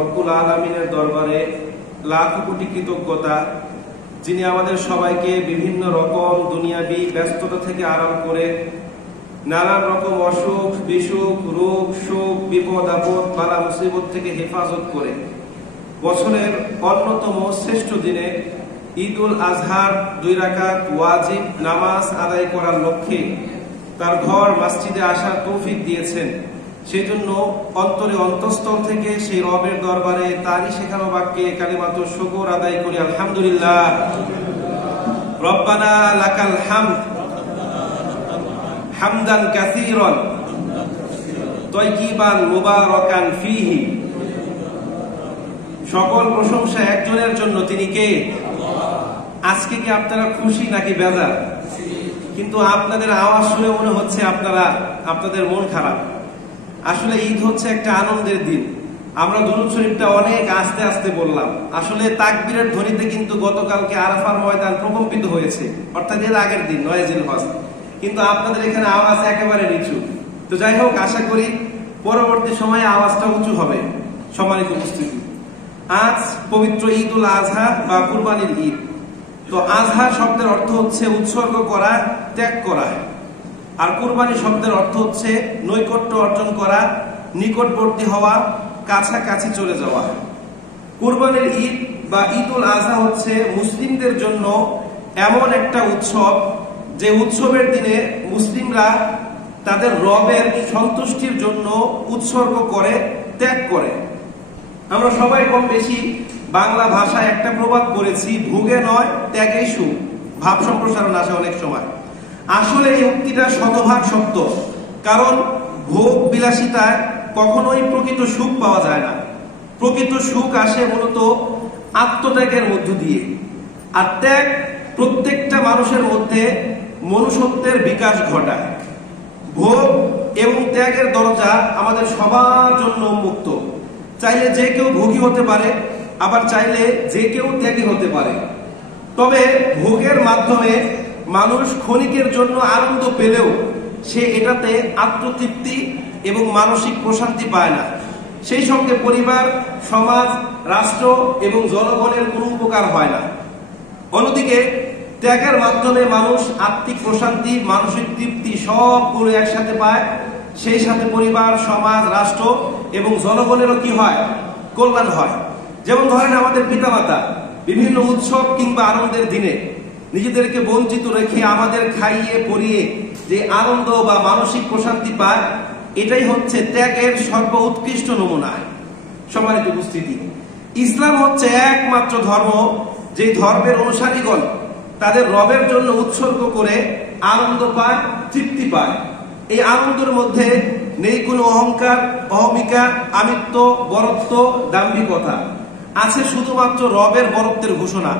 রব্বুল আলামিনের দরবারে লাখ কোটি কৃতজ্ঞতা, যিনি আমাদের সবাইকে বিভিন্ন রকম দুনিয়াবি ব্যস্ততা থেকে আরাম করে নানান রকম অসুখ বিসুখ রোগ শোক বিপদ আপদ বালা মুসিবত থেকে হেফাজত করে বছরের অন্যতম শ্রেষ্ঠ দিনে ঈদুল আজহার 2 রাকাত ওয়াজিব নামাজ আদায় করার লক্ষ্যে তার ঘর মসজিদে আসার তৌফিক দিয়েছেন। সেই জন্য অন্তরে অন্তঃস্থল থেকে সেই রবের দরবারে তারই শেখানো বাক্যে কালিমাতুশ শুকর আদায় করি আলহামদুলিল্লাহ। রব্বানা লাকাল হামদ হামদান কাসীরান তাইয়িবান মুবারাকান ফীহি। সকল প্রশংসা একজনের জন্য, তিনি কে? আজকে কি আপনারা খুশি নাকি বেজার? কিন্তু আপনাদের আওয়াজ শুনে মনে হচ্ছে আপনাদের মন খারাপ। আসলে ঈদ হচ্ছে একটা আনন্দের দিন। আমরা দুরূদ শরীফটা অনেক আস্তে আস্তে বললাম। আসলে তাকবীরের ধ্বনিতে কিন্তু গতকালকে আরাফার ময়দান প্রকম্পিত হয়েছে, অর্থাৎ এর আগের দিন 9 জিলহজ। কিন্তু আপনাদের এখানে আওয়াজ একেবারে নিচু। তো যাই হোক, আশা করি পরবর্তী সময়ে আওয়াজটা উঁচু হবে। সম্মানিত উপস্থিতি, আজ পবিত্র ঈদুল আজহা বা কুরবানির ঈদ। তো আজহা শব্দের অর্থ হচ্ছে উৎসর্গ করা, ত্যাগ করা। আর কুরবানি শব্দের অর্থ হচ্ছে নৈকট্য অর্জন করা, নিকটবর্তী হওয়া, কাছাকাছি চলে যাওয়া। কুরবানির ঈদ বা ঈদুল আজহা হচ্ছে মুসলিমদের জন্য এমন একটা উৎসব যে উৎসবের দিনে মুসলিমরা তাদের রবের সন্তুষ্টির জন্য উৎসর্গ করে, ত্যাগ করে। আমরা সবাই কম বেশি বাংলা ভাষায় একটা প্রবাদ করেছি, ভোগে নয় ত্যাগেই সুখ। ভাব সম্প্রসারণ আসে অনেক সময়। আসলে এই উক্তিটা শতভাগ সত্য, কারণ ভোগ বিলাসিতায় কখনোই প্রকৃত সুখ পাওয়া যায় না। প্রকৃত সুখ আসে মূলত আত্মত্যাগের মধ্য দিয়ে। আর ত্যাগ প্রত্যেকটা মানুষের মধ্যে মনুষ্যত্বের বিকাশ ঘটায়। ভোগ এবং ত্যাগের দরজা আমাদের সবার জন্য উন্মুক্ত। চাইলে যে কেউ ভোগী হতে পারে, আবার চাইলে যে কেউ ত্যাগী হতে পারে। তবে ভোগের মাধ্যমে মানুষ ক্ষণিকের জন্য আনন্দ পেলেও সে এটাতে আত্মতৃপ্তি এবং মানসিক প্রশান্তি পায় না। সেই সঙ্গে পরিবার, সমাজ, রাষ্ট্র এবং জনগণের কোনো উপকার হয় না। অন্যদিকে ত্যাগের মাধ্যমে মানুষ আত্মিক প্রশান্তি, মানসিক তৃপ্তি সবগুলো একসাথে পায়। সেই সাথে পরিবার, সমাজ, রাষ্ট্র এবং জনগণেরও কি হয়? কল্যাণ হয়। যেমন ধরেন, আমাদের পিতামাতা বিভিন্ন উৎসব কিংবা আনন্দের দিনে নিজেদেরকে বঞ্চিত রেখে আমাদের খাইয়ে পরিয়ে যে আনন্দ বা মানসিক প্রশান্তি পায়, এটাই হচ্ছে ত্যাগের সর্ব উৎকৃষ্ট নমুনা। সম্মানিত উপস্থিতি, ইসলাম হচ্ছে একমাত্র ধর্ম যে ধর্মের অনুসারীগণ তাদের রবের জন্য উৎসর্গ করে আনন্দ পায়, তৃপ্তি পায়। এই আনন্দের মধ্যে নেই কোনো অহংকার, অহমিকা, আমিত্ব, বরত্ব, দাম্ভিকতা। আছে শুধুমাত্র রবের বরত্বের ঘোষণা।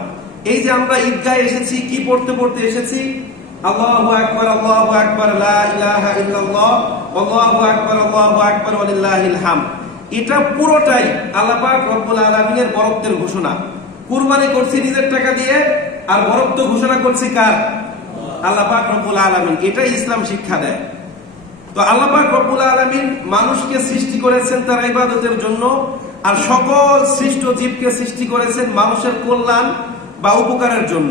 এই যে আমরা ঈদগাহে এসেছি, কি পড়তে পড়তে এসেছি? আল্লাহু আকবার, আল্লাহু আকবার, লা ইলাহা ইল্লাল্লাহ, আল্লাহু আকবার, আল্লাহু আকবার, ওয়ালিল্লাহিল হামদ। এটা পুরোটাই আল্লাহ পাক রব্বুল আলামিনের বরত্বের ঘোষণা। কুরবানি করছি নিজের টাকা দিয়ে, আর বরত্ব ঘোষণা করছি কার? আল্লাহ পাক রব্বুল আলামিন। এটাই ইসলাম শিক্ষা দেয়। তো আল্লাহ পাক রব্বুল আলামিন মানুষকে সৃষ্টি করেছেন তার ইবাদতের জন্য, আর সকল সৃষ্ট জীবকে সৃষ্টি করেছেন মানুষের কল্যাণ বা উপকারের জন্য।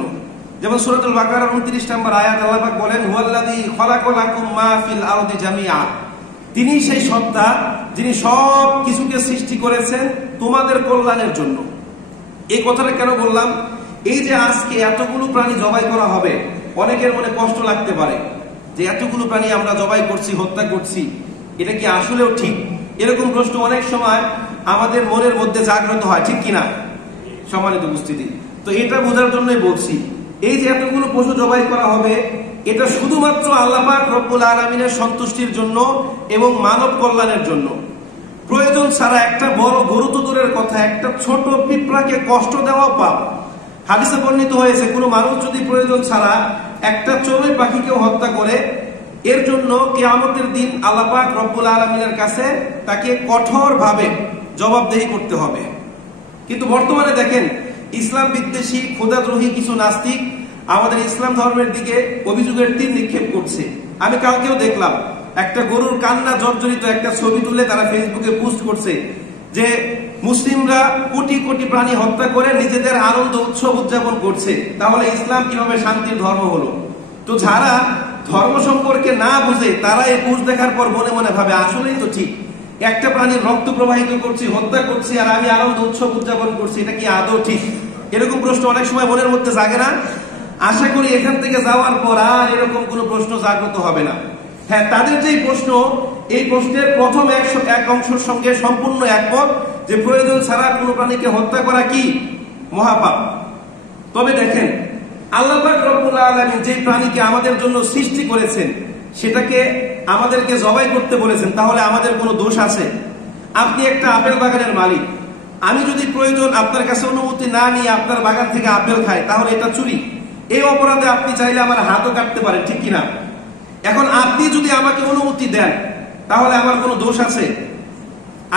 যেমন সূরাতুল বাকারার 29 নম্বর আয়াত আল্লাহ পাক বলেন, হুয়াল্লাযী খালাকালাকুম মা ফিল আরদি জামিআ। তিনি সেই সত্তা যিনি সব কিছুকে সৃষ্টি করেছেন তোমাদের কল্যাণের জন্য। এই কথাটা কেন বললাম? এই যে আজকে এতগুলো প্রাণী জবাই করা হবে, অনেকের মনে কষ্ট লাগতে পারে যে এতগুলো প্রাণী আমরা জবাই করছি, হত্যা করছি, এটা কি আসলেও ঠিক? এরকম প্রশ্ন অনেক সময় আমাদের মনের মধ্যে জাগ্রত হয়, ঠিক কিনা? সম্মানিত উপস্থিতি, তো এটা বোঝার জন্যই বলছি, এই যে এতগুলো পশু জবাই করা হবে, এটা শুধুমাত্র আল্লাহ পাক রব্বুল আলামিনের সন্তুষ্টির জন্য এবং মানব কল্যাণের জন্য। প্রয়োজন ছাড়া একটা বড় গরু তো দূরের কথা, একটা ছোট পিঁপড়াকে কষ্ট দেওয়া পাপ। হাদিসে বর্ণিত হয়েছে, কোনো মানুষ যদি প্রয়োজন ছাড়া একটা চড়ুই পাখিকেও হত্যা করে, এর জন্য কিয়ামতের দিন আল্লাহ পাক রব্বুল আলামিনের কাছে তাকে কঠোরভাবে জবাবদেহি করতে হবে। কিন্তু বর্তমানে দেখেন, ইসলাম বিদ্বেষী, খোদাদ্রোহী কিছু নাস্তিক আমাদের ইসলাম ধর্মের দিকে অভিযোগের তীর নিক্ষেপ করছে। আমি কালকেও দেখলাম একটা গরুর কান্না জর্জরিত একটা ছবি তুলে তারা ফেসবুকে পোস্ট করছে যে মুসলিমরা কোটি কোটি প্রাণী হত্যা করে নিজেদের আনন্দ উৎসব উদযাপন করছে, তাহলে ইসলাম কিভাবে শান্তির ধর্ম হলো? তো যারা ধর্ম সম্পর্কে না বুঝে তারা এই পোস্ট দেখার পর মনে মনে ভাবে আসলেই তো ঠিক, একটা প্রাণীর রক্ত প্রবাহিত করছি, হত্যা করছি, আর আমি আনন্দ উৎসব উদযাপন করছি, এটা কি আদৌ ঠিক? এরকম প্রশ্ন অনেক সময় মনের মধ্যে জাগে না? আশা করি এখান থেকে যাওয়ার পর আর এরকম কোনো প্রশ্ন জাগ্রত হবে না। হ্যাঁ, তাদের যে প্রশ্ন, এই প্রশ্নের প্রথম এক অংশের সঙ্গে সম্পূর্ণ একমত যে প্রয়োজন ছাড়া কোনো প্রাণীকে হত্যা করা কি মহাপাপ। তবে দেখেন, আল্লাহ পাক রব্বুল আলামিন যে প্রাণীকে আমাদের জন্য সৃষ্টি করেছেন সেটাকে আমাদেরকে জবাই করতে বলেছেন, তাহলে আমাদের কোনো দোষ আছে? আপনি একটা আপেল বাগানের মালিক, আমি যদি প্রয়োজন আপনার কাছে অনুমতি না নিয়ে আপনার বাগান থেকে আপেল খাই, তাহলে এটা চুরি। এই অপরাধে আপনি চাইলে আমার হাতও কাটতে পারেন, ঠিক কিনা? এখন আপনি যদি আমাকে অনুমতি দেন তাহলে আমার কোনো দোষ আছে?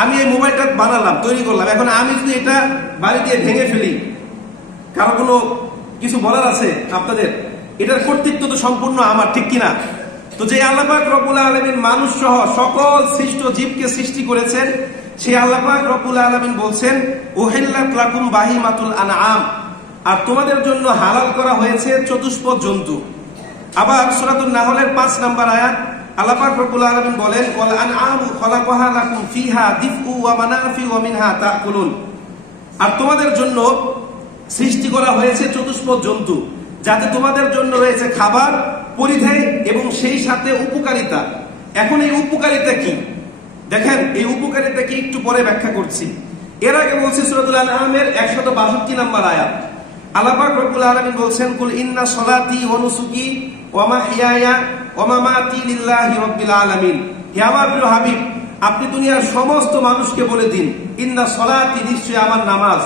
আমি এই মোবাইলটা বানালাম, তৈরি করলাম, এখন আমি যদি এটা বাড়ি দিয়ে ভেঙে ফেলি, কারো কোনো কিছু বলার আছে আপনাদের? এটার কর্তৃত্ব তো সম্পূর্ণ আমার, ঠিক কিনা? তো যে আল্লাহ পাক রব্বুল আলামিন মানুষ সহ সকল সৃষ্ট জীবকে সৃষ্টি করেছেন, সেই আল্লাহ পাক রব্বুল আলামিন বলছেন উহিল্লাত লাকুম বাহিমাতুল আনআম, আর তোমাদের জন্য হালাল করা হয়েছে চতুষ্পদ জন্তু। আবার সূরাতুন নাহলের 5 নম্বর আয়াত আল্লাহ পাক রব্বুল আলামিন বলেন ওয়াল আনআমু খলাকাহা লাকুম ফিহা দিফউ ওয়া মানাফিউ ওয়া মিনহা তাকুলুন, আর তোমাদের জন্য সৃষ্টি করা হয়েছে চতুষ্পদ জন্তু, যাতে তোমাদের জন্য রয়েছে খাবার, পরিধেয় এবং সেই সাথে উপকারিতা। এখন এই উপকারিতা কি? দেখেন, এই উপকারিতা কি একটু পরে ব্যাখ্যা করছি। এর আগে বলছি সূরাতুল আনআমের 162 নম্বর আয়াত আল্লাহ পাক রব্বুল আলামিন বলছেন কুল ইন্না সলাতি ওয়া নুসুকি ওয়া মাহইয়ায়া ওয়া মামাতি লিল্লাহি রাব্বিল আলামিন। হে আমার প্রিয় হাবিব, আপনি দুনিয়ার সমস্ত মানুষকে বলে দিন ইন্না সলাতি, নিশ্চয় আমার নামাজ,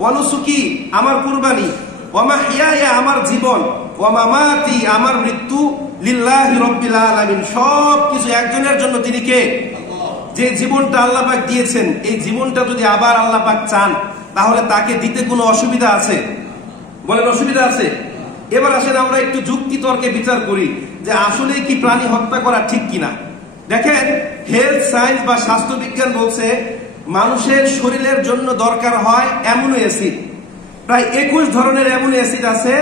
ওয়া নুসুকি আমার কুরবানি, ওয়া মাহইয়ায়া আমার জীবন, ওয়া মামাতি আমার মৃত্যু, লিল্লাহি রাব্বিল আলামিন, সব কিছু একজনের জন্য, তিনি কে? যে জীবনটা আল্লাহ পাক দিয়েছেন, এই জীবনটা যদি আবার আল্লাহ পাক চান তাহলে তাকে দিতে কোনো অসুবিধা আছে? বলেন, অসুবিধা আছে? এবার আসেন আমরা একটু যুক্তি তর্কে বিচার করি যে আসলে কি প্রাণী হত্যা করা ঠিক কিনা। দেখেন, হেলথ সায়েন্স বা স্বাস্থ্য বিজ্ঞান বলছে মানুষের শরীরের জন্য দরকার হয় অ্যামিনো অ্যাসিড। প্রায় 21 ধরনের অ্যামিনো অ্যাসিড আছে,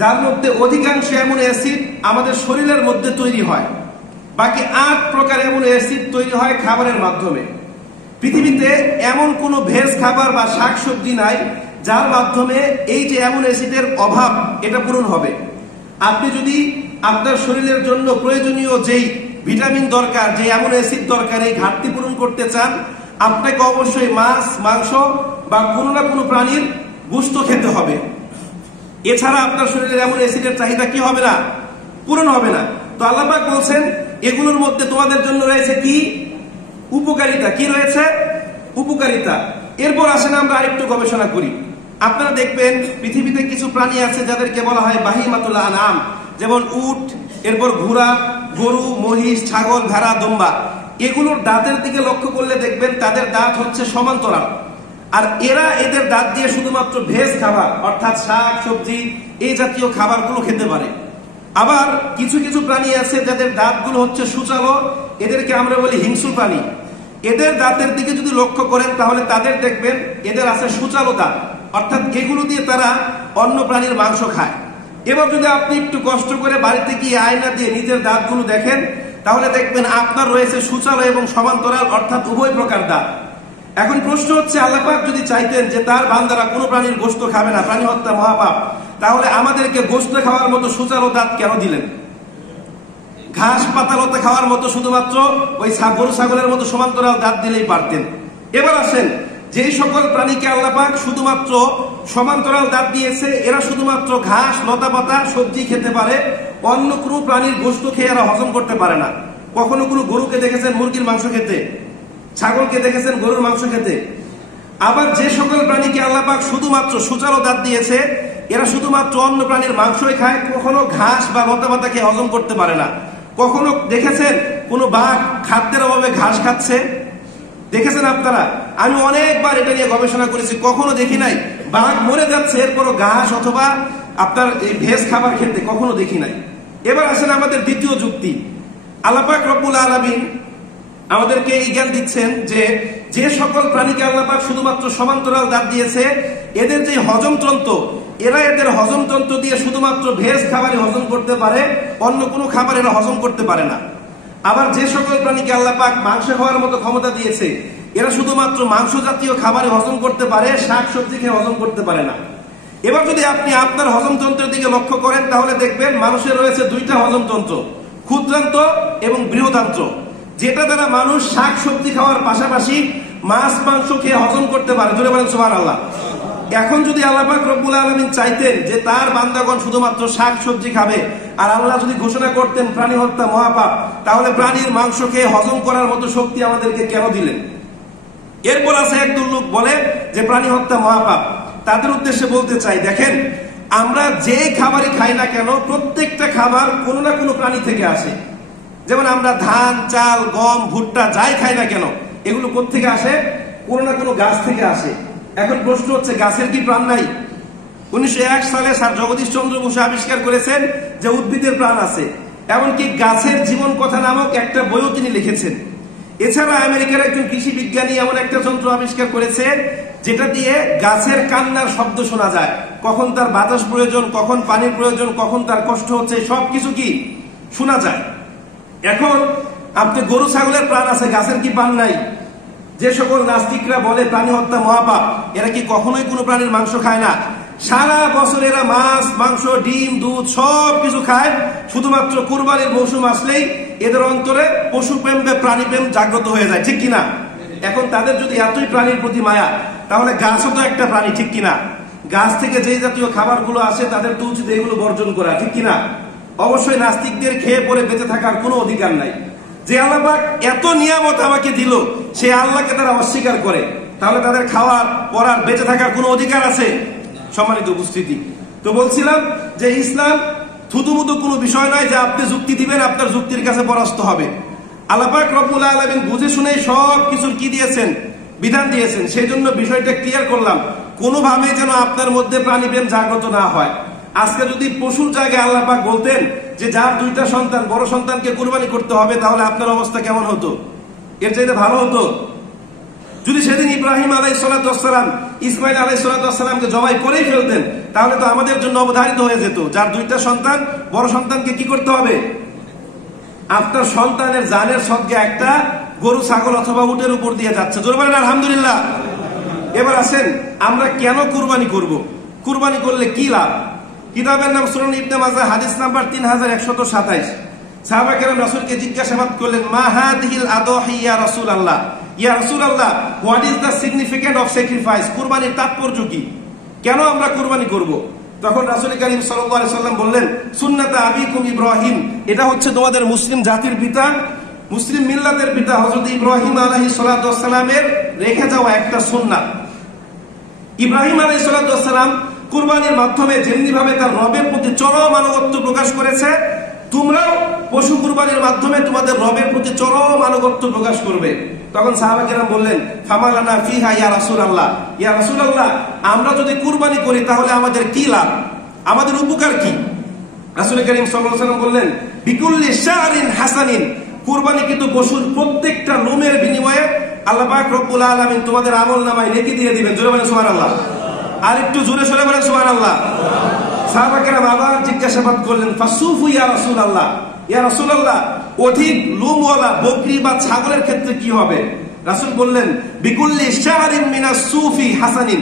যার মধ্যে অধিকাংশ অ্যামিনো অ্যাসিড আমাদের শরীরের মধ্যে তৈরি হয়। বাকি 8 প্রকার অ্যামিনো অ্যাসিড তৈরি হয় খাবারের মাধ্যমে। পৃথিবীতে এমন কোনো ভেজ খাবার বা শাকসবজি নাই যার মাধ্যমে এই যে অ্যামিনো অ্যাসিডের অভাব এটা পূরণ হবে। আপনি যদি আপনার শরীরের জন্য প্রয়োজনীয় যেই ভিটামিন দরকার, যে অ্যামিনো অ্যাসিড দরকার, এই ঘাটতি পূরণ করতে চান, আপনাকে অবশ্যই মাছ, মাংস বা কোনো না কোনো প্রাণীর গোশত খেতে হবে। এছাড়া আপনার শরীরের অ্যামিনো অ্যাসিডের চাহিদা কি হবে না? পূরণ হবে না। তো আল্লাহ পাক বলছেন এগুলোর মধ্যে তোমাদের জন্য রয়েছে কি? উপকারিতা। কি রয়েছে? উপকারিতা। এরপর আসেন আমরা আরেকটু গবেষণা করি। আপনারা দেখবেন পৃথিবীতে কিছু প্রাণী আছে যাদেরকে বলা হয় বাহিমাতুল আনআম, যেমন উট, এরপর ঘোড়া, গরু, মহিষ, ছাগল, ভেড়া, দম্বা। এগুলোর দাঁতের দিকে লক্ষ্য করলে দেখবেন তাদের দাঁত হচ্ছে সমান্তরাল, আর এরা এদের দাঁত দিয়ে শুধুমাত্র ভেজ খাবার অর্থাৎ শাক সবজি এই জাতীয় খাবারগুলো খেতে পারে। আবার কিছু কিছু প্রাণী আছে যাদের দাঁতগুলো হচ্ছে সূচালো, এদেরকে আমরা বলি হিংস্র প্রাণী। এদের দাঁতের দিকে যদি লক্ষ্য করেন তাহলে তাদের দেখবেন এদের আছে সূচালো দাঁত, অর্থাৎ এগুলো দিয়ে তারা অন্য প্রাণীর মাংস খায়। এবার যদি আপনি একটু কষ্ট করে বাড়িতে গিয়ে আয়না দিয়ে নিজের দাঁতগুলো দেখেন তাহলে দেখবেন আপনার রয়েছে সূচালো এবং সমান্তরাল অর্থাৎ উভয় প্রকার দাঁত। এখন প্রশ্ন হচ্ছে, আল্লাহ পাক যদি চাইতেন যে তার বান্দারা কোনো প্রাণীর গোশত খাবে না, প্রাণী হত্যা মহাপাপ, তাহলে আমাদেরকে গোশত খাওয়ার মতো সূচালো দাঁত কেন দিলেন? ঘাস পাতালতা খাওয়ার মতো শুধুমাত্র ওই গরু ছাগলের মতো সমান্তরাল দাঁত দিলেই পারতেন। এবার আসেন, যেই সকল প্রাণীকে আল্লাহ পাক শুধুমাত্র সমান্তরাল দাঁত দিয়েছে, এরা শুধুমাত্র ঘাস, লতা পাতা, সবজি খেতে পারে, অন্য কোনো প্রাণীর গোশত খেয়ে এরা হজম করতে পারে না। কখনো কোনো গরুকে দেখেছেন মুরগির মাংস খেতে? ছাগলকে দেখেছেন গরুর মাংস খেতে? আবার যে সকল প্রাণীকে আল্লাহ পাক শুধুমাত্র সূচালো দাঁত দিয়েছে, এরা শুধুমাত্র অন্য প্রাণীর মাংসই খায়, কখনো ঘাস বা লতা পাতা খেয়ে হজম করতে পারে না। কখনো দেখেছেন কোনো বাঘ খাদ্যের অভাবে ঘাস খাচ্ছে? দেখেছেন আপনারা? আমি অনেকবার এটা নিয়ে গবেষণা করেছি, কখনো দেখি নাই বাঘ মরে যাচ্ছে এরপরও ঘাস অথবা আপনার এই ভেজ খাবার খেতে, কখনো দেখি নাই। এবার আসেন আমাদের দ্বিতীয় যুক্তি। আল্লাহ পাক রব্বুল আলামিন আমাদেরকে এই জ্ঞান দিচ্ছেন যে যে সকল প্রাণীকে আল্লাহ পাক শুধুমাত্র সমান্তরাল দাঁত দিয়েছে, এদের যে হজমতন্ত্র, এরা এদের হজমতন্ত্র দিয়ে শুধুমাত্র ভেজ খাবারই হজম করতে পারে, অন্য কোনো খাবার এরা হজম করতে পারে না। আবার যে সকল প্রাণীকে আল্লাহ পাক মাংস খাওয়ার মতো ক্ষমতা দিয়েছে, এরা শুধুমাত্র মাংস জাতীয় খাবারই হজম করতে পারে, শাক সবজি খেয়ে হজম করতে পারে না। এবার যদি আপনি আপনার হজমতন্ত্রের দিকে লক্ষ্য করেন, তাহলে দেখবেন মানুষের রয়েছে দুইটা হজমতন্ত্র, ক্ষুদ্রান্ত এবং বৃহদান্ত্র, যেটা দ্বারা মানুষ শাক সবজি খাওয়ার পাশাপাশি মাছ মাংস খেয়ে হজম করতে পারে। জোরে বলেন সুবহানাল্লাহ। এখন যদি আল্লাহ পাক রব্বুল আলামিন চাইতেন যে তার বান্দাগণ শুধুমাত্র শাক সবজি খাবে, আর আল্লাহ যদি ঘোষণা করতেন প্রাণী হত্যা মহাপাপ, তাহলে প্রাণীর মাংস খেয়ে হজম করার মতো শক্তি আমাদেরকে কেন দিলেন? এরপর আছে একদল লোক বলে যে প্রাণী হত্যা মহাপাপ। তাদের উদ্দেশ্যে বলতে চাই, দেখেন, আমরা যে খাবারই খাই না কেন, প্রত্যেকটা খাবার কোনো না কোনো প্রাণী থেকে আসে। যেমন আমরা ধান, চাল, গম, ভুট্টা যাই খাই না কেন, এগুলো কোত্থেকে আসে? কোনো না কোনো গাছ থেকে আসে। এখন প্রশ্ন হচ্ছে, গাছের কি প্রাণ নাই? 1901 সালে স্যার জগদীশ চন্দ্র বসু আবিষ্কার করেছেন যে উদ্ভিদের প্রাণ আছে। এমনকি গাছের জীবন কথা নামক একটা বইও তিনি লিখেছেন। এছাড়া আমেরিকার একজন কৃষি বিজ্ঞানী এমন একটা যন্ত্র আবিষ্কার করেছে যেটা দিয়ে গাছের কান্নার শব্দ শোনা যায়, কখন তার বাতাস প্রয়োজন, কখন পানির প্রয়োজন, কখন তার কষ্ট হচ্ছে, সবকিছু কি শোনা যায়। এখন আপনি গরু ছাগলের প্রাণ আছে, গাছের কি প্রাণ নাই? যে সকল নাস্তিকরা বলে প্রাণী হত্যা মহাপাপ, এরা কি কখনোই কোনো প্রাণীর মাংস খায় না? সারা বছর এরা মাছ মাংস ডিম দুধ সব কিছু খায়, শুধুমাত্র কুরবানির মৌসুম আসলেই এদের অন্তরে পশু প্রেম বা প্রাণী প্রেম জাগ্রত হয়ে যায়, ঠিক কিনা? এখন তাদের যদি এতই প্রাণীর প্রতি মায়া, তাহলে গাছও তো একটা প্রাণী, ঠিক কিনা? গাছ থেকে যে জাতীয় খাবারগুলো আসে তাদের তো উচিত এগুলো বর্জন করা, ঠিক কিনা? অবশ্যই নাস্তিকদের খেয়ে পরে বেঁচে থাকার কোনো অধিকার নাই। যে আল্লাহ পাক এত নিয়ামত আমাকে দিল, সে আল্লাহকে তারা অস্বীকার করে, তাহলে তাদের খাওয়ার পরার বেঁচে থাকার কোনো অধিকার আছে? সম্মানিত উপস্থিতি, তো বলছিলাম যে ইসলাম থুতুমুতু কোনো বিষয় নয় যে আপনি যুক্তি দিবেন, আপনার যুক্তির কাছে পরাস্ত হবে। আল্লাহ পাক রব্বুল আলামিন বুঝে শুনে সব কিছুর কি দিয়েছেন? বিধান দিয়েছেন। সেই জন্য বিষয়টা ক্লিয়ার করলাম, কোনোভাবে যেন আপনার মধ্যে প্রাণী প্রেম জাগ্রত না হয়। আজকে যদি পশুর জায়গায় আল্লাহ পাক বলতেন যে যার দুইটা সন্তান, বড় সন্তানকে কুরবানি করতে হবে, তাহলে আপনার অবস্থা কেমন হতো? এর চাইতে ভালো হতো? যদি সেদিন ইব্রাহিম আলাইহিস সালাতু ওয়াস সালাম ইসমাইল আলাইহিস সালাতু ওয়াস সালামকে জবাই করেই ফেলতেন, তাহলে তো আমাদের জন্য অবধারিত হয়ে যেত যার দুইটা সন্তান, বড় সন্তানকে কি করতে হবে? আপনার সন্তানের জানের সঙ্গে একটা গরু ছাগল অথবা উটের উপর দিয়ে যাচ্ছে। জোরে বলেন আলহামদুলিল্লাহ। এবার আসেন, আমরা কেন কুরবানি করব? কুরবানি করলে কি লাভ? কিতাবের নাম সুনান ইবনে মাজাহ, হাদিস নাম্বার 3127। সাহাবা কেরাম রাসূলকে জিজ্ঞাসাবাদ করলেন, মা হাদিহিল আদহি ইয়া রাসূলুল্লাহ, ইয়া রাসূলুল্লাহ, what is the significant of sacrifice? কুরবানির তাৎপর্য কি? কেন আমরা কুরবানি করব? তখন রাসূল কারীম সাল্লাল্লাহু আলাইহি সাল্লাম বললেন, সুন্নাত আবিকুম ইব্রাহিম, এটা হচ্ছে তোমাদের মুসলিম জাতির পিতা, মুসলিম মিল্লাতের পিতা হযরত ইব্রাহিম আলাইহিস সালাতু ওয়াস সালামের রেখে যাওয়া একটা সুন্নাত। ইব্রাহিম আলাইহিস সালাতু ওয়াস সালাম কুরবানির মাধ্যমে যেমনি ভাবে তার রবের প্রতি চরম আনুগত্য প্রকাশ করেছে, তোমরাও পশু কুরবানির মাধ্যমে তোমাদের রবের প্রতি চরম আনুগত্য প্রকাশ করবে। তখন সাহাবা কেরাম বললেন, ফামালানা ফিহা ইয়া রাসূলুল্লাহ, ইয়া রাসূলুল্লাহ, আমরা যদি কুরবানি করি তাহলে আমাদের কি লাভ, আমাদের উপকার কি? রাসূল কারীম সাল্লাল্লাহু আলাইহি ওয়াসাল্লাম বললেন, বিকুল্লি শারিন হাসানিন, কুরবানি কিন্তু পশুর প্রত্যেকটা লোমের বিনিময়ে আল্লাহ পাক রব্বুল আলামিন তোমাদের আমলনামায় নেকি দিয়ে দিবেন। জোরে বলেন সুবহানাল্লাহ। আর একটু জোরে সরে বলেন সুবহানাল্লাহ। সাহাবা কেরাম আবার জিজ্ঞাসাবাদ করলেন, ফাসুফু ইয়া রাসূলুল্লাহ, ইয়া রাসূলুল্লাহ, অধিক লোমওয়ালা বকরি বা ছাগলের ক্ষেত্রে কি হবে? রাসূল বললেন, বিকুল্লি শারিন মিনাস সুফি হাসানিন,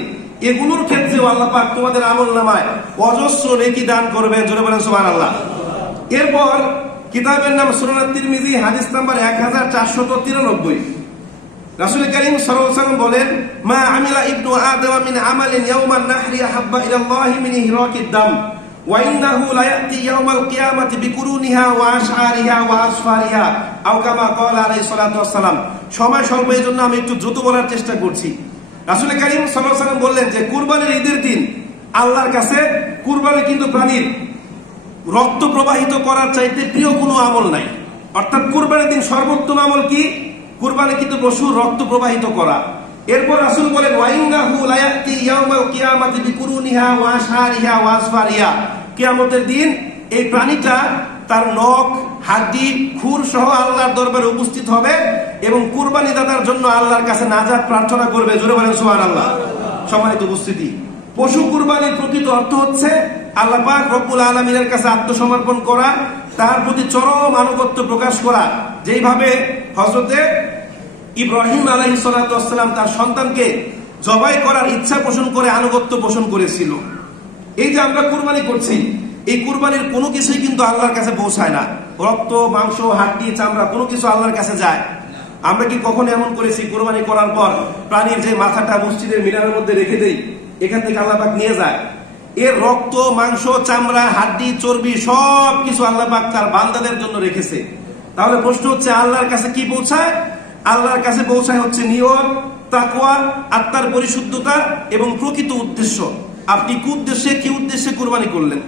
এগুলোর ক্ষেত্রে আল্লাহ পাক তোমাদের আমলনামায় অজস্র নেকি দান করবেন। জোরে বলেন সুবহানাল্লাহ। এরপর কিতাবের নাম সুনান তিরমিজি, হাদিস নাম্বার 1493। রাসূল কারীম সাল্লাল্লাহু আলাইহি ওয়াসাল্লাম বলেন, মা আমিলা ইবনু আদম মিন আমালিন ইয়াওমান নাহরি আহাব্বা ইলাল্লাহি মিন ইহরাকিদ দাম ওয়া ইন্নাহু লা ইয়াতি ইয়াওমাল কিয়ামাতি বিকুরুনিহা ওয়া আশআরিহা ওয়া আসফারিহা আও কামা ক্বালা আলাইহিস সালাতু ওয়াস সালাম। সময় স্বল্প, এজন্য আমি একটু দ্রুত বলার চেষ্টা করছি। রাসূল কারীম সাল্লাল্লাহু আলাইহি ওয়াসাল্লাম বললেন যে কুরবানির ঈদের দিন আল্লাহর কাছে কুরবানি কিন্তু প্রাণীর রক্ত প্রবাহিত করার চাইতে প্রিয় কোনো আমল নাই। অর্থাৎ কুরবানির দিন সর্বোত্তম আমল কি? কুরবানি কিন্তু পশুর রক্ত প্রবাহিত করা। এরপর রাসূল বলেন, ওয়াইন্নাহু লা ইয়াতি ইয়াউমাল কিয়ামাতি বিকুরুনিহা ওয়া আশআরিহা ওয়া আসফারিহা, কিয়ামতের দিন এই প্রাণীটা তার নখ, হাড্ডি, খুর সহ আল্লাহর দরবারে উপস্থিত হবে এবং কুরবানি দাতার জন্য আল্লাহর কাছে নাজাত প্রার্থনা করবে। জোরে বলেন সুবহানাল্লাহ। সম্মানিত উপস্থিতি, পশু কুরবানির প্রকৃত অর্থ হচ্ছে আল্লাহ পাক রব্বুল আলামিনের কাছে আত্মসমর্পণ করা, তার প্রতি চরম আনুগত্য প্রকাশ করা। যেইভাবে হযরতে ইব্রাহিম আলাইহিস সালাতু ওয়াস সালাম তার সন্তানকে জবাই করার ইচ্ছা পোষণ করে আনুগত্য পোষণ করেছিল। এই যে আমরা কুরবানি করছি, এই কুরবানির কোনো কিছুই কিন্তু আল্লাহর কাছে পৌঁছায় না। রক্ত, মাংস, হাড্ডি, চামড়া কোনো কিছু আল্লাহর কাছে যায়? আমরা কি কখনো এমন করেছি কুরবানি করার পর প্রাণীর যে মাথাটা মসজিদের মিনারের মধ্যে রেখে দেই, এখান থেকে আল্লাহ পাক নিয়ে যায়? এর রক্ত, মাংস, চামড়া, হাড্ডি, চর্বি সব কিছু আল্লাহ পাক তার বান্দাদের জন্য রেখেছে। তাহলে প্রশ্ন হচ্ছে আল্লাহর কাছে কি পৌঁছায়? আল্লাহর কাছে পৌঁছায় হচ্ছে নিয়ত, তাকওয়া, আত্মার পরিশুদ্ধতা এবং প্রকৃত উদ্দেশ্য। আপনি কি উদ্দেশ্যে কুরবানি করলেন?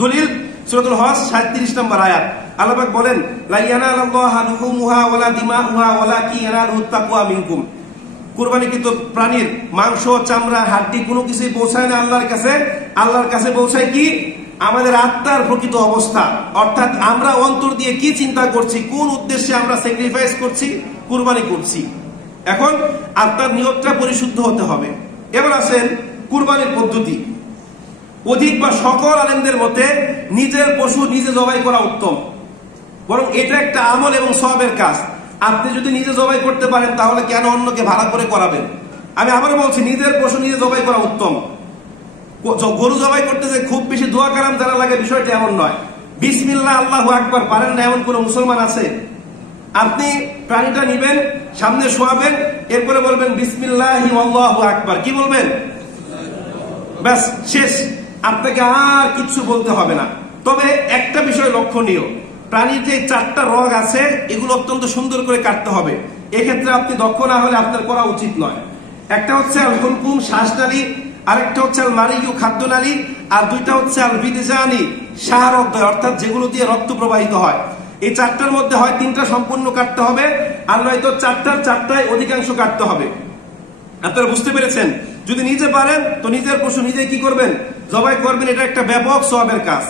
দলিল সূরাতুল হজ 37 নম্বর আয়াত। আল্লাহ পাক বলেন, লা ইয়ানালাল্লাহু লুহুমুহা ওয়ালা দিমাউহা ওয়ালাকিন ইয়ানালুহু তাকওয়া মিনকুম। কুরবানিকৃত প্রাণীর মাংস, চামড়া, হাড্ডি কোনো কিছুই পৌঁছায় না আল্লাহর কাছে। আল্লাহর কাছে পৌঁছায় কি? আমাদের আত্মার প্রকৃত অবস্থা, অর্থাৎ আমরা অন্তর দিয়ে কি চিন্তা করছি, কোন উদ্দেশ্যে আমরা স্যাক্রিফাইস করছি, কুরবানি করছি। এখন আত্মার নিয়তটা পরিশুদ্ধ হতে হবে। এবার আসেন কুরবানির পদ্ধতি। অধিক বা সকল আলেমদের মতে নিজের পশু নিজে জবাই করা উত্তম, বরং এটা একটা আমল এবং সওয়াবের কাজ। আপনি যদি নিজে জবাই করতে পারেন তাহলে কেন অন্যকে ভাড়া করে করাবেন? আমি আবারও বলছি, নিজের পশু নিজে জবাই করা উত্তম। গরু জবাই করতে যে খুব বেশি দোয়া কালাম জানা লাগে বিষয়টা এমন নয়। বিসমিল্লাহ আল্লাহু আকবার পারেন না এমন কোন মুসলমান আছে? আপনি প্রাণীটা নিবেন, সামনে শোয়াবেন, এরপরে বলবেন বিসমিল্লাহি আল্লাহু আকবার। কি বলবেন? ব্যাস, শেষ। আপনাকে আর কিছু বলতে হবে না। তবে একটা বিষয় লক্ষণীয়, প্রাণীর যে 4টা রগ আছে এগুলো অত্যন্ত সুন্দর করে কাটতে হবে। এক্ষেত্রে আপনি দক্ষ না হলে আপনার করা উচিত নয়। একটা হচ্ছে আল হুলকুম, শ্বাসনালী, আরেকটা হচ্ছে আল মারিয়ু, খাদ্যনালী, আর দুইটা হচ্ছে আল বিদজানি, শাহরদ্দয়, অর্থাৎ যেগুলো দিয়ে রক্ত প্রবাহিত হয়। এই 4টার মধ্যে হয় 3টা সম্পূর্ণ কাটতে হবে, আর নয়তো 4টায় অধিকাংশ কাটতে হবে। আপনারা বুঝতে পেরেছেন? যদি নিজে পারেন তো নিজের পশু নিজে কি করবেন? জবাই করবেন। এটা একটা ব্যাপক সওয়াবের কাজ।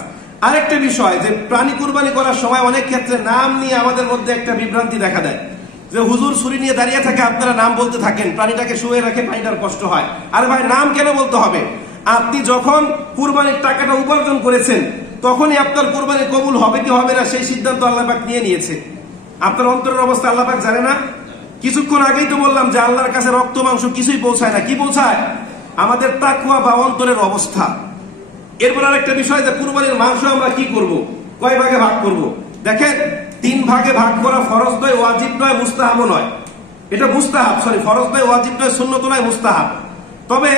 আরেকটা বিষয়, যে প্রাণী কুরবানি করার সময় অনেক ক্ষেত্রে নাম নিয়ে আমাদের মধ্যে একটা বিভ্রান্তি দেখা দেয়। যে হুজুর ছুরি নিয়ে দাঁড়িয়ে থাকে, আপনারা নাম বলতে থাকেন, প্রাণীটাকে শুয়ে রাখে, প্রাণীটার কষ্ট হয়। আরে ভাই, নাম কেন বলতে হবে? আপনি যখন কুরবানির টাকাটা উপার্জন করেছেন তখনই আপনার কুরবানি কবুল হবে কি হবে না সেই সিদ্ধান্ত আল্লাহ পাক নিয়ে নিয়েছে। আপনার অন্তরের অবস্থা আল্লাহ পাক জানে না? কিছুক্ষণ আগেই তো বললাম যে আল্লাহর কাছে রক্ত, মাংস কিছুই পৌঁছায় না। কি পৌঁছায়? আমাদের তাকওয়া বা অন্তরের অবস্থা। এরপর আরেকটা বিষয়, যে কুরবানির মাংস আমরা কি করব, কয় ভাগে ভাগ করব? দেখেন, 3 ভাগে ভাগ করা ফরজ নয়, ওয়াজিব নয়, মুস্তাহাবও নয়। এটা মুস্তাহাব, ফরজ নয়, ওয়াজিব নয়, সুন্নত নয়, মুস্তাহাব। তবে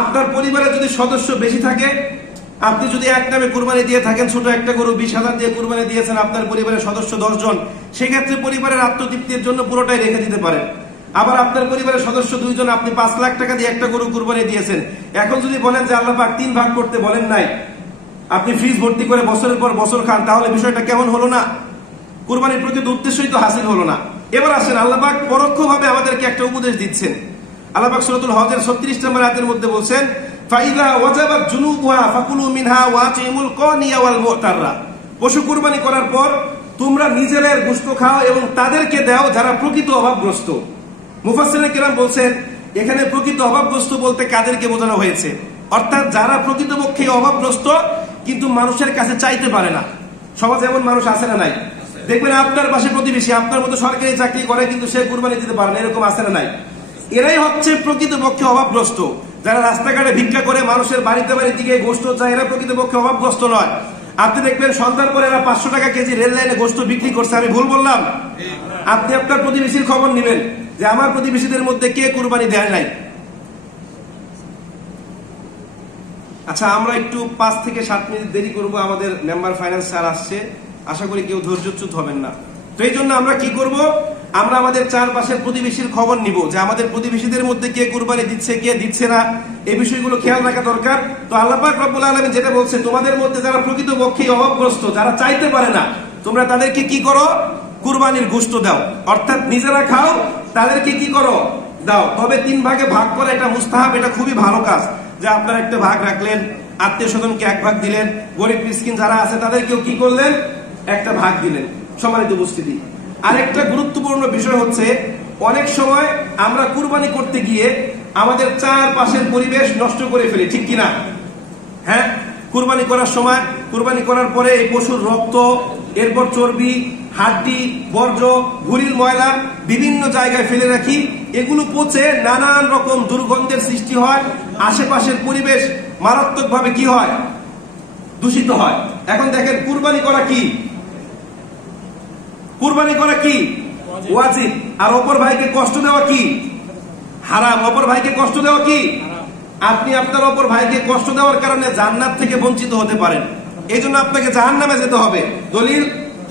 আপনার পরিবারে যদি সদস্য বেশি থাকে, আপনি যদি এক নামে কুরবানি দিয়ে থাকেন, ছোট একটা গরু 20,000 দিয়ে কুরবানি দিয়েছেন, আপনার পরিবারের সদস্য 10 জন, সেক্ষেত্রে পরিবারের আত্মতৃপ্তির জন্য পুরোটাই রেখে দিতে পারেন। আবার আপনার পরিবারের সদস্য 2 জন, আপনি 5 লাখ টাকা দিয়ে একটা গরু কুরবানি দিয়েছেন। এখন যদি বলেন যে আল্লাহ পাক 3 ভাগ করতে বলেন নাই, আপনি ফ্রিজ ভর্তি করে বছরের পর বছর খান, তাহলে বিষয়টা কেমন হলো না? কুরবানির প্রকৃত উদ্দেশ্যই তো হাসিল হলো না। এবার আসেন, আল্লাহ পাক পরোক্ষভাবে আমাদেরকে একটা উপদেশ দিচ্ছেন। আল্লাহ পাক সূরাতুল হজের 36 নম্বর আয়াতের মধ্যে বলছেন, ফাইদা ওয়াজাবাত জুনুবুহা ফাকুলু মিনহা ওয়াতিমুল কানিয়া ওয়াল মুতাররা। পশু কুরবানি করার পর তোমরা নিজেদের গোশত খাও এবং তাদেরকে দাও যারা প্রকৃত অভাবগ্রস্ত। মুফাসসিরিনে কেরাম বলছেন, এখানে প্রকৃত অভাবগ্রস্ত বলতে কাদেরকে বোঝানো হয়েছে? অর্থাৎ যারা প্রকৃতপক্ষে অভাবগ্রস্ত কিন্তু মানুষের কাছে চাইতে পারে না। সমাজে এমন মানুষ আছে না নাই? দেখবেন আপনার পাশে প্রতিবেশী আপনার মতো সরকারি চাকরি করে কিন্তু সে কুরবানি দিতে পারে না, এরকম আছে না নাই? এরাই হচ্ছে প্রকৃতপক্ষে অভাবগ্রস্ত। যারা রাস্তাঘাটে ভিক্ষা করে, মানুষের বাড়িতে বাড়িতে গিয়ে গোশত চায়, এরা প্রকৃতপক্ষে অভাবগ্রস্ত নয়। আপনি দেখবেন সন্ধ্যার পরে এরা 500 টাকা কেজি রেল লাইনে গোশত বিক্রি করছে। আমি ভুল বললাম? আপনি আপনার প্রতিবেশীর খবর নেবেন যে আমার প্রতিবেশীদের মধ্যে কে কুরবানি দেয় নাই। আচ্ছা, আমরা একটু 5 থেকে 7 মিনিট দেরি করব, আমাদের মেম্বার ফাইন্যান্স স্যার আসছে। আশা করি কেউ ধৈর্যচ্যুত হবেন না। তো এই জন্য আমরা কি করব, আমরা আমাদের চারপাশের প্রতিবেশীর খবর নিব যে আমাদের প্রতিবেশীদের মধ্যে কে কুরবানি দিচ্ছে, কে দিচ্ছে না, এই বিষয়গুলো খেয়াল রাখা দরকার। তো আল্লাহ পাক রব্বুল আলামিন যেটা বলছে, তোমাদের মধ্যে যারা প্রকৃতপক্ষে অভাবগ্রস্ত, যারা চাইতে পারে না, তোমরা তাদেরকে কি করো? কুরবানির গোশত দাও। অর্থাৎ নিজেরা খাও, তাদেরকে কি করো? দাও। তবে 3 ভাগে ভাগ করা এটা মুস্তাহাব, এটা খুবই ভালো কাজ। যে আপনারা একটা ভাগ রাখলেন, আত্মীয় স্বজনকে 1 ভাগ দিলেন, গরিব মিসকিন যারা আছে তাদেরকেও কি করলেন? একটা ভাগ দিলেন। সম্মানিত উপস্থিতি, আরেকটা গুরুত্বপূর্ণ বিষয় হচ্ছে অনেক সময় আমরা কুরবানি করতে গিয়ে আমাদের চারপাশের পরিবেশ নষ্ট করে ফেলি, ঠিক কিনা? হ্যাঁ, কুরবানি করার সময়, কুরবানি করার পরে এই পশুর রক্ত, এরপর চর্বি, হাড্ডি, বর্জ্য, ভুঁড়ির ময়লা বিভিন্ন জায়গায় ফেলে রাখি। এগুলো পচে নানান রকম দুর্গন্ধের সৃষ্টি হয়, আশেপাশের পরিবেশ মারাত্মকভাবে কি হয়? দূষিত হয়। এখন দেখেন, কুরবানি করা কি? কুরবানি করা কি? ওয়াজিব। আর অপর ভাইকে কষ্ট দেওয়া কি? হারাম। অপর ভাইকে কষ্ট দেওয়া কি? আপনি আপনার অপর ভাইকে কষ্ট দেওয়ার কারণে জান্নাত থেকে বঞ্চিত হতে পারেন, এই জন্য আপনাকে জাহান্নামে যেতে হবে। দলিল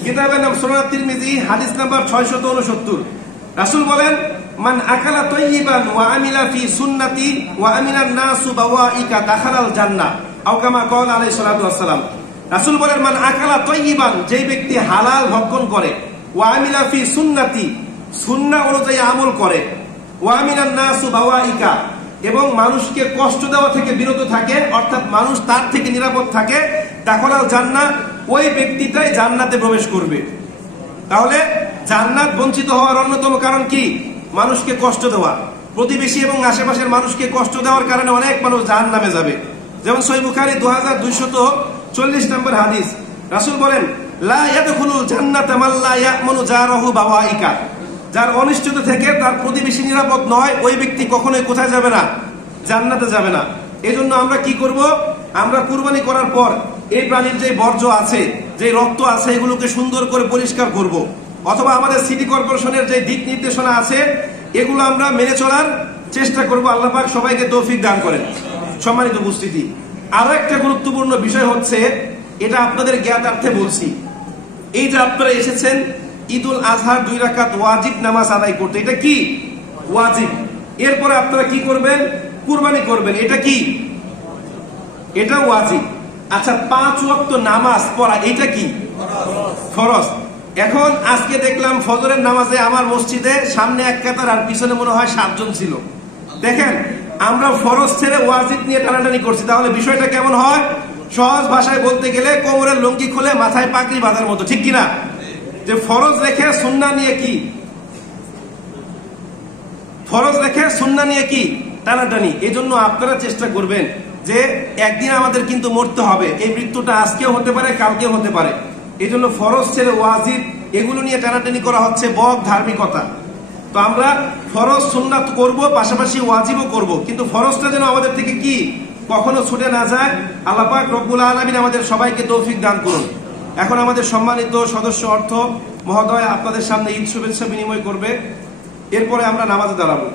কিতাবের নাম সুনান তিরমিজি, হাদিস নাম্বার 669। রাসূল বলেন, মান আকালা তাইয়িবান ওয়া আমিলা ফি সুন্নতি ওয়া আমিলান নাসু বাওয়াইকা দাখালাল জান্নাহ, আও কামা ক্বালা আলাইহিস সালাতু ওয়াস সালাম। রাসূল বলেন, মান আকালা তাইয়িবান, যেই ব্যক্তি হালাল ভক্ষণ করে, ওয়া আমিলা ফি সুন্নতি, সুন্নাহ অনুযায়ী আমল করে, ওয়া আমিলান নাসু বাওয়াইকা, এবং মানুষকে কষ্ট দেওয়া থেকে বিরত থাকে, অর্থাৎ মানুষ তার থেকে নিরাপদ থাকে, দাখালাল জান্নাহ, ওই ব্যক্তিটাই জান্নাতে প্রবেশ করবে। তাহলে জান্নাত বঞ্চিত হওয়ার অন্যতম কারণ কি? মানুষকে কষ্ট দেওয়া। প্রতিবেশী এবং আশেপাশের মানুষকে কষ্ট দেওয়ার কারণে অনেক মানুষ জাহান্নামে যাবে। যেমন সহিহ বুখারী 2240 নম্বর হাদিস, রাসূল বলেন, লা ইয়াদখুলুল জান্নাতা মান লা ইয়া'মানু জারাহু বাওয়াইকা, যার অনিষ্টতা থেকে তার প্রতিবেশী নিরাপদ নয়, ওই ব্যক্তি কখনোই কোথায় যাবে না? জান্নাতে যাবে না। এজন্য আমরা কি করব? আমরা কুরবানি করার পর এই প্রাণীর যে বর্জ্য আছে, যে রক্ত আছে, এগুলোকে সুন্দর করে পরিষ্কার করব, অথবা আমাদের সিটি কর্পোরেশনের যে দিক নির্দেশনা আছে এগুলো আমরা মেনে চলার চেষ্টা করব। আল্লাহ পাক সবাইকে তৌফিক দান করেন। সম্মানিত উপস্থিতি, আরো একটা গুরুত্বপূর্ণ বিষয় হচ্ছে, এটা আপনাদের জ্ঞাতার্থে বলছি, এই যে আপনারা এসেছেন ঈদুল আজহার 2 রাকাত ওয়াজিব নামাজ আদায় করতে, এটা কি? ওয়াজিব। এরপরে আপনারা কি করবেন? কুরবানি করবেন। এটা কি? এটা ওয়াজিব। আচ্ছা, 5 ওয়াক্ত নামাজ পড়া, এটা কি? ফরজ। এখন আজকে দেখলাম ফজরের নামাজে আমার মসজিদে সামনে 1 কাতার আর পিছনে মনে হয় 7 জন ছিল। দেখেন, আমরা ফরজ ছেড়ে ওয়াজিব নিয়ে টানাটানি করছি। তাহলে বিষয়টা কেমন হয়? সহজ ভাষায় বলতে গেলে কোমরের লুঙ্গি খুলে মাথায় পাগড়ি বাঁধার মতো, ঠিক কিনা? যে ফরজ রেখে সুন্নাহ নিয়ে কি? ফরজ রেখে সুন্নাহ নিয়ে কি টানাটানি। এই জন্য আপনারা চেষ্টা করবেন যে একদিন আমাদের কিন্তু মরতে হবে, এই মৃত্যুটা আজকেও হতে পারে, কালকেও হতে পারে। এই জন্য ফরজ ছেড়ে ওয়াজিব এগুলো নিয়ে টানাটানি করা হচ্ছে বদ ধার্মিকতা। তো আমরা ফরজ সুন্নাত করব, পাশাপাশি ওয়াজিবও করব, কিন্তু ফরজটা যেন আমাদের থেকে কি কখনো ছুটে না যায়। আল্লাহ পাক রব্বুল আলামিন আমাদের সবাইকে তৌফিক দান করুন। এখন আমাদের সম্মানিত সদস্য অর্থ মহোদয় আপনাদের সামনে ঈদ শুভেচ্ছা বিনিময় করবে, এরপরে আমরা নামাজে দাঁড়াবো।